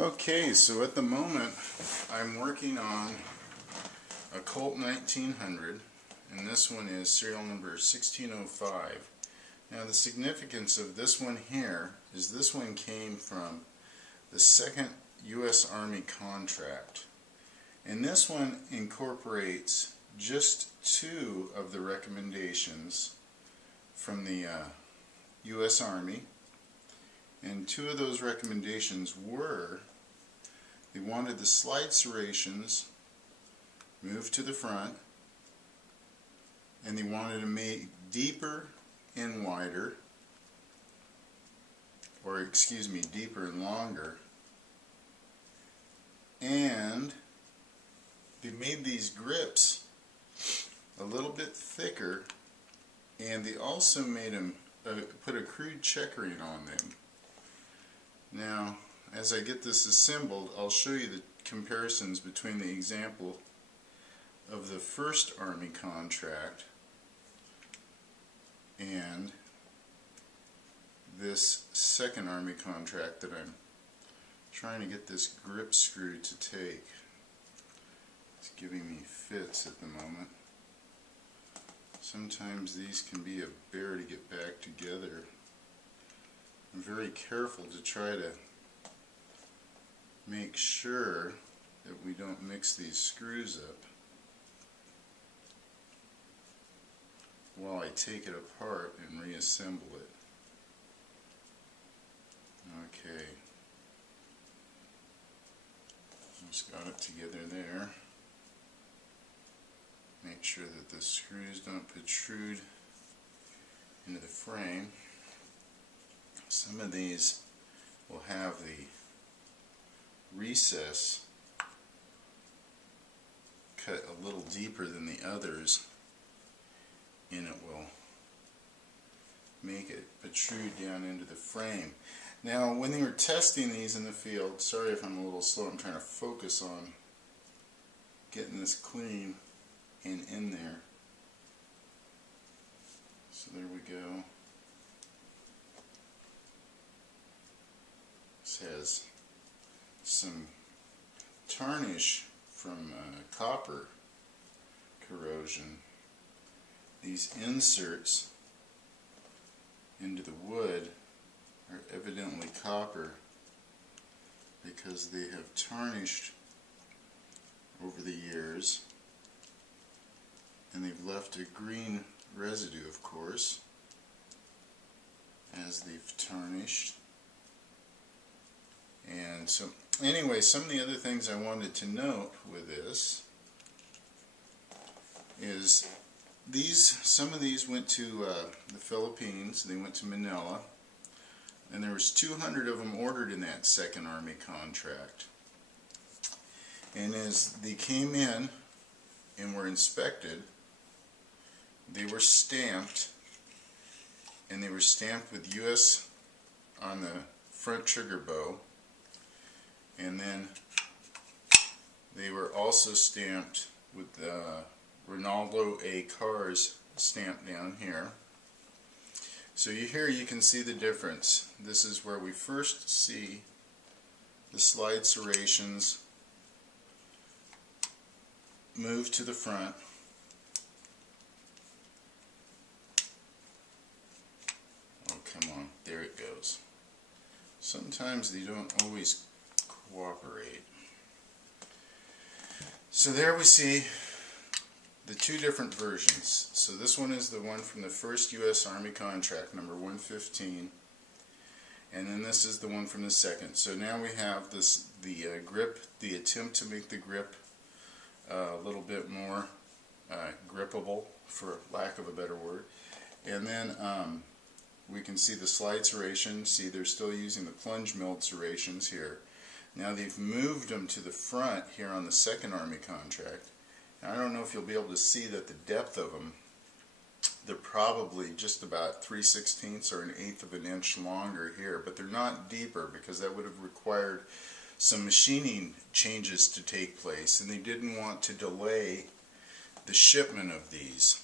Okay, so at the moment I'm working on a Colt 1900, and this one is serial number 1605. Now the significance of this one here is this one came from the second U.S. Army contract, and this one incorporates just two of the recommendations from the U.S. Army. And two of those recommendations were they wanted the slide serrations moved to the front, and they wanted to make deeper and wider, or excuse me, deeper and longer, and they made these grips a little bit thicker, and they also made them put a crude checkering on them. Now, as I get this assembled, I'll show you the comparisons between the example of the first Army contract and this second Army contract that I'm trying to get this grip screw to take. It's giving me fits at the moment. Sometimes these can be a bear to get back together. I'm very careful to try to make sure that we don't mix these screws up while I take it apart and reassemble it. Okay, just got it together there. Make sure that the screws don't protrude into the frame. Some of these will have the recess cut a little deeper than the others, and it will make it protrude down into the frame. Now, when they were testing these in the field, sorry if I'm a little slow, I'm trying to focus on getting this clean and in there. So there we go. This has some tarnish from copper corrosion. These inserts into the wood are evidently copper because they have tarnished over the years, and they've left a green residue, of course, as they've tarnished. And so, anyway, some of the other things I wanted to note with this is some of these went to the Philippines. They went to Manila, and there was 200 of them ordered in that second Army contract. And as they came in and were inspected, they were stamped, and they were stamped with U.S. on the front trigger bow. And then they were also stamped with Ronaldo A. Cars stamp down here. So here you can see the difference. This is where we first see the slide serrations move to the front. Oh, come on, there it goes. Sometimes they don't always cooperate. So there we see the two different versions. So this one is the one from the first U.S. Army contract, number 115, and then this is the one from the second. So now we have this, the grip, the attempt to make the grip a little bit more grippable, for lack of a better word. And then we can see the slide serration. See, they're still using the plunge milled serrations here. Now they've moved them to the front here on the second Army contract. Now, I don't know if you'll be able to see that the depth of them, they're probably just about 3/16 or 1/8 of an inch longer here, but they're not deeper because that would have required some machining changes to take place, and they didn't want to delay the shipment of these.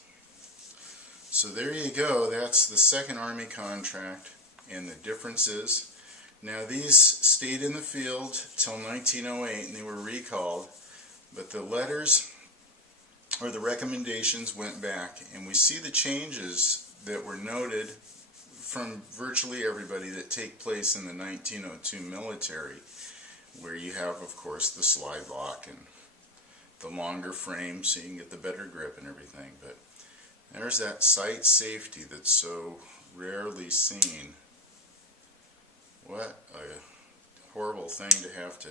So there you go, that's the second Army contract and the differences. Now these stayed in the field till 1908 and they were recalled, but the letters or the recommendations went back, and we see the changes that were noted from virtually everybody that take place in the 1902 military, where you have, of course, the slide lock and the longer frame so you can get the better grip and everything. But there's that sight safety that's so rarely seen. What a horrible thing to have to...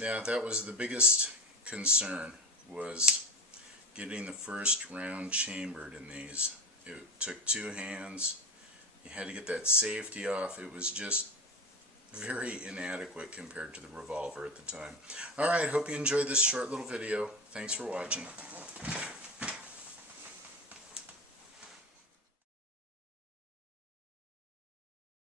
Now, that was the biggest concern, was getting the first round chambered in these. It took 2 hands. You had to get that safety off. It was just very inadequate compared to the revolver at the time. Alright, hope you enjoyed this short little video. Thanks for watching.